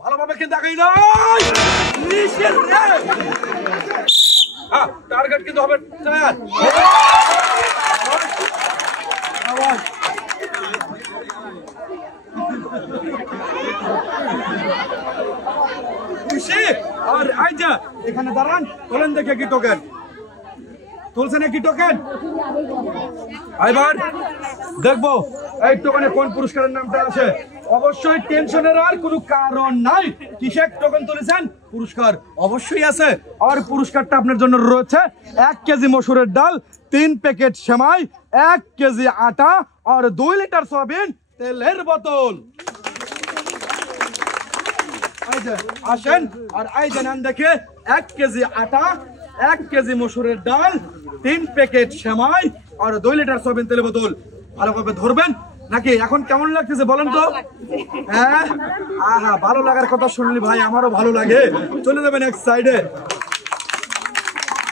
ভালোভাবে কিন্তু আগাই নাই টার্গেট কিন্তু হবে আর আইজা এখানে দাঁড়ান বলেন দেখে কি টোকেন তুলছেন কি টোকেন এবার দেখবো এই টোকেনে কোন পুরস্কারের নামটা আছে অবশ্যই টেনশনের আর কোনো কারণ নাই কিসের টোকেন তুলেছেন পুরস্কার অবশ্যই আছে আর পুরস্কারটা আপনার জন্য রয়েছে 1 কেজি মসুরের ডাল 3 প্যাকেট সেমাই 1 কেজি আটা আর 2 লিটার সয়াবিন তেলের বোতল আসেন আর আইজা নেন দেখে 1 কেজি আটা 1 কেজি মসুরের ডাল 3 প্যাকেট সেমাই আর 2 লিটার সয়াবিন তেলের বোতল ভালোভাবে ধরবেন নাকি এখন কেমন লাগতেছে বলেন তো হ্যাঁ আহা ভালো লাগার কথা শুনলি ভাই আমারও ভালো লাগে চলে যাবেন এক সাইডে